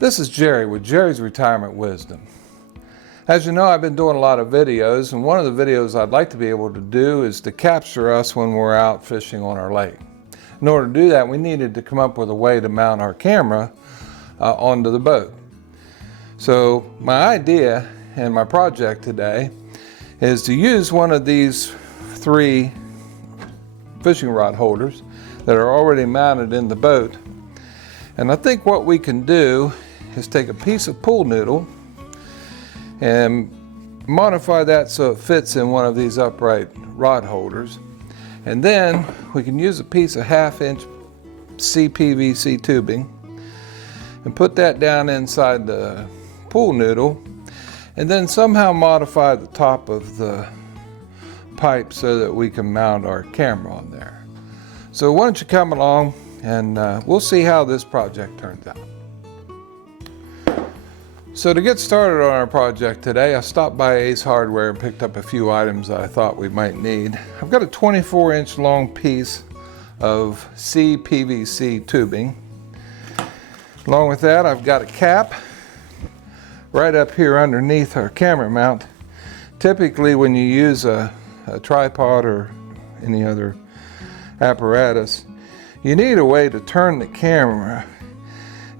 This is Jerry with Jerry's Retirement Wisdom. As you know, I've been doing a lot of videos, and one of the videos I'd like to be able to do is to capture us when we're out fishing on our lake. In order to do that, we needed to come up with a way to mount our camera onto the boat. So my idea and my project today is to use one of these 3 fishing rod holders that are already mounted in the boat. And I think what we can do is take a piece of pool noodle and modify that so it fits in one of these upright rod holders. And then we can use a piece of 1/2 inch CPVC tubing and put that down inside the pool noodle, and then somehow modify the top of the pipe so that we can mount our camera on there. So why don't you come along and we'll see how this project turns out. So to get started on our project today, I stopped by Ace Hardware and picked up a few items that I thought we might need. I've got a 24-inch long piece of CPVC tubing. Along with that, I've got a cap right up here underneath our camera mount. Typically when you use a tripod or any other apparatus, you need a way to turn the camera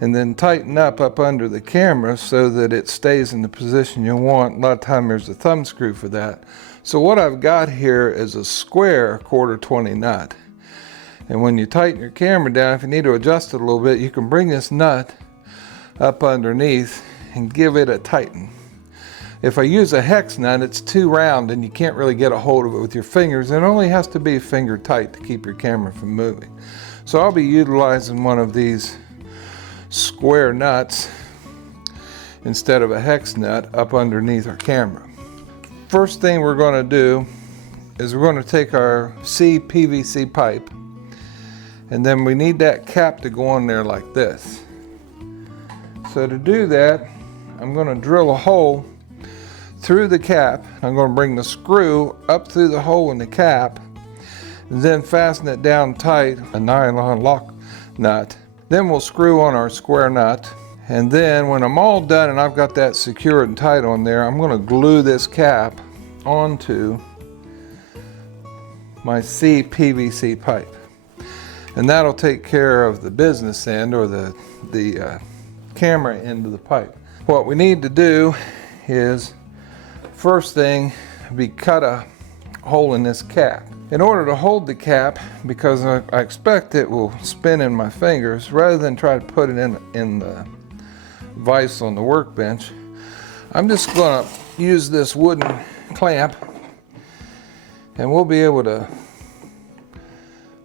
and then tighten up under the camera so that it stays in the position you want. A lot of time there's a thumb screw for that. So what I've got here is a square 1/4 20 nut. And when you tighten your camera down, if you need to adjust it a little bit, you can bring this nut up underneath and give it a tighten. If I use a hex nut, it's too round and you can't really get a hold of it with your fingers. It only has to be finger tight to keep your camera from moving. So I'll be utilizing one of these square nuts instead of a hex nut up underneath our camera. First thing we're going to do is we're going to take our CPVC pipe, and then we need that cap to go on there like this. So to do that, I'm going to drill a hole through the cap. I'm going to bring the screw up through the hole in the cap and then fasten it down tight, a nylon lock nut. Then we'll screw on our square nut, and then when I'm all done and I've got that secured and tight on there, I'm going to glue this cap onto my CPVC pipe, and that'll take care of the business end or the camera end of the pipe. What we need to do is, first thing, we cut a hole in this cap. In order to hold the cap, because I expect it will spin in my fingers, rather than try to put it in the vise on the workbench, I'm just going to use this wooden clamp, and we'll be able to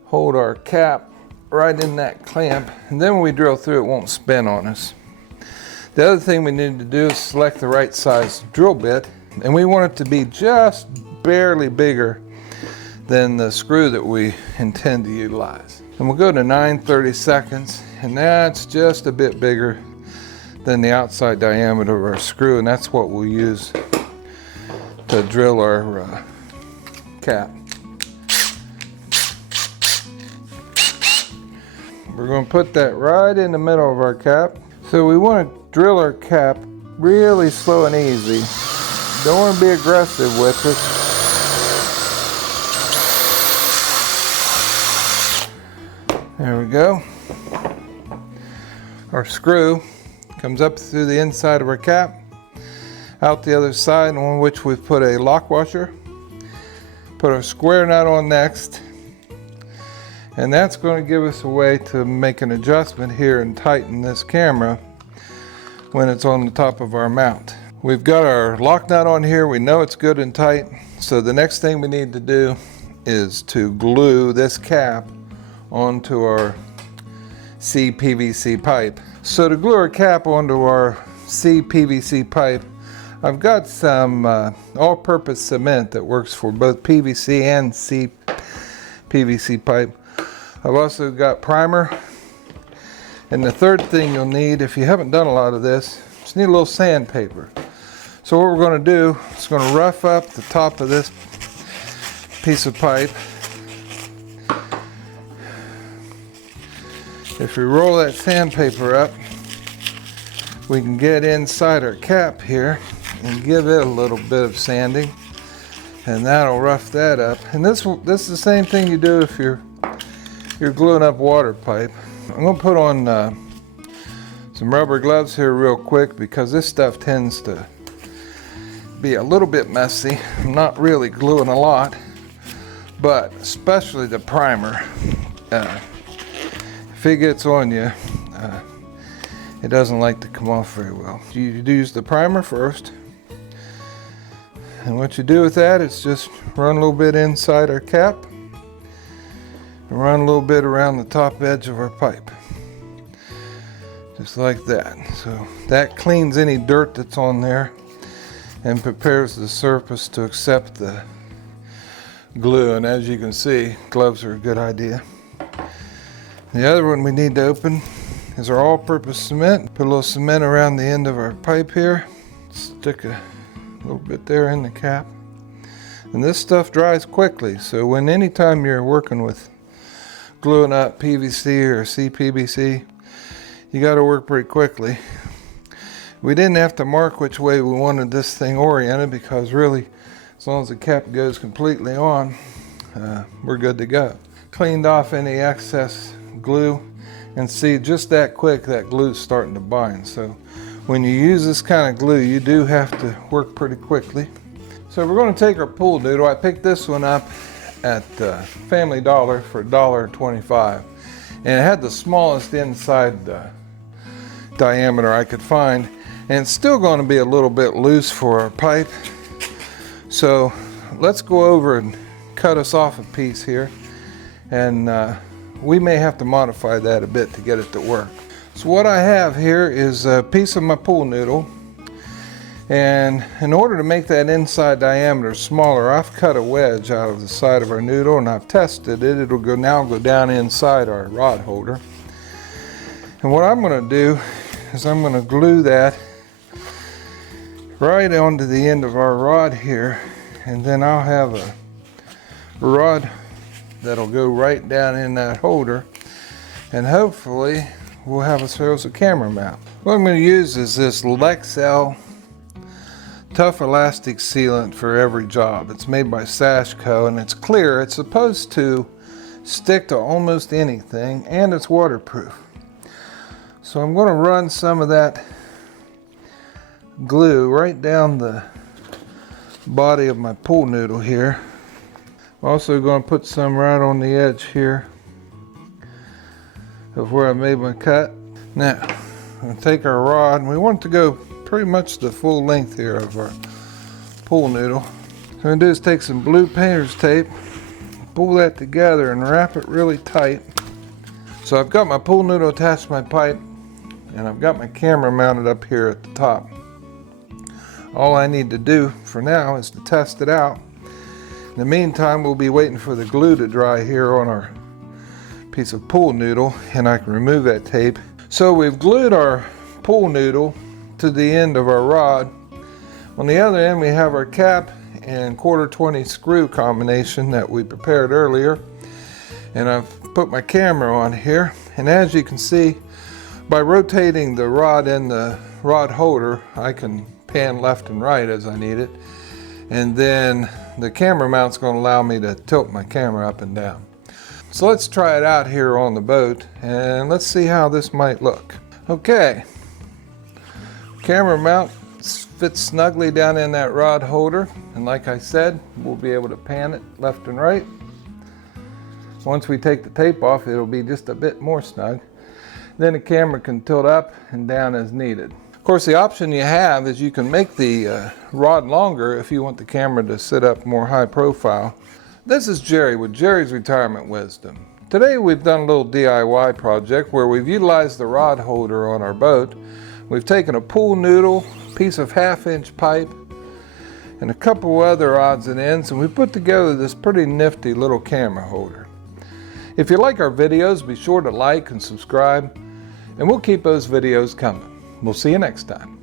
hold our cap right in that clamp, and then when we drill through, it won't spin on us. The other thing we need to do is select the right size drill bit, and we want it to be just barely bigger than the screw that we intend to utilize. And we'll go to 9/32, and that's just a bit bigger than the outside diameter of our screw, and that's what we'll use to drill our cap. We're going to put that right in the middle of our cap. So we want to drill our cap really slow and easy. Don't want to be aggressive with it. There we go. Our screw comes up through the inside of our cap, out the other side, on which we've put a lock washer. Put our square nut on next, and that's going to give us a way to make an adjustment here and tighten this camera when it's on the top of our mount. We've got our lock nut on here. We know it's good and tight. So the next thing we need to do is to glue this cap onto our CPVC pipe. So to glue our cap onto our CPVC pipe, I've got some all-purpose cement that works for both PVC and CPVC pipe. I've also got primer. And the third thing you'll need, if you haven't done a lot of this, just need a little sandpaper. So what we're going to do is going to rough up the top of this piece of pipe. If we roll that sandpaper up, we can get inside our cap here and give it a little bit of sanding, and that'll rough that up. And this is the same thing you do if you're gluing up water pipe. I'm gonna put on some rubber gloves here real quick because this stuff tends to be a little bit messy. I'm not really gluing a lot, but especially the primer. If it gets on you, it doesn't like to come off very well. You use the primer first, and what you do with that is just run a little bit inside our cap and run a little bit around the top edge of our pipe. Just like that. So that cleans any dirt that's on there and prepares the surface to accept the glue. And as you can see, gloves are a good idea. The other one we need to open is our all-purpose cement. Put a little cement around the end of our pipe here. Stick a little bit there in the cap. And this stuff dries quickly, so anytime you're working with gluing up PVC or CPVC, you got to work pretty quickly. We didn't have to mark which way we wanted this thing oriented because really, as long as the cap goes completely on, we're good to go. Cleaned off any excess glue, and see just that quick that glue's starting to bind. So when you use this kind of glue, you do have to work pretty quickly. So we're going to take our pool noodle. I picked this one up at Family Dollar for $1.25, and it had the smallest inside diameter I could find, and it's still going to be a little bit loose for our pipe. So let's go over and cut us off a piece here, and we may have to modify that a bit to get it to work. So what I have here is a piece of my pool noodle, and in order to make that inside diameter smaller, I've cut a wedge out of the side of our noodle, and I've tested it. It'll now go down inside our rod holder. And what I'm going to do is I'm going to glue that right onto the end of our rod here, and then I'll have a rod that'll go right down in that holder, and hopefully we'll have ourselves a camera mount. What I'm going to use is this Lexel tough elastic sealant for every job. It's made by Sashco, and it's clear. It's supposed to stick to almost anything, and it's waterproof. So I'm going to run some of that glue right down the body of my pool noodle here. I'm also going to put some right on the edge here of where I made my cut. Now, I'm going to take our rod, and we want it to go pretty much the full length here of our pool noodle. So what I'm going to do is take some blue painter's tape, pull that together and wrap it really tight. So I've got my pool noodle attached to my pipe, and I've got my camera mounted up here at the top. All I need to do for now is to test it out. In the meantime, we'll be waiting for the glue to dry here on our piece of pool noodle, and I can remove that tape. So we've glued our pool noodle to the end of our rod. On the other end, we have our cap and 1/4-20 screw combination that we prepared earlier. And I've put my camera on here, and as you can see, by rotating the rod in the rod holder, I can pan left and right as I need it. And then the camera mount's going to allow me to tilt my camera up and down. So let's try it out here on the boat, and let's see how this might look. Okay, camera mount fits snugly down in that rod holder, and like I said, we'll be able to pan it left and right. Once we take the tape off, it'll be just a bit more snug. Then the camera can tilt up and down as needed. Of course, the option you have is you can make the rod longer if you want the camera to sit up more high profile. This is Jerry with Jerry's Retirement Wisdom. Today we've done a little DIY project where we've utilized the rod holder on our boat. We've taken a pool noodle, piece of 1/2-inch pipe, and a couple other odds and ends, and we put together this pretty nifty little camera holder. If you like our videos, be sure to like and subscribe, and we'll keep those videos coming. We'll see you next time.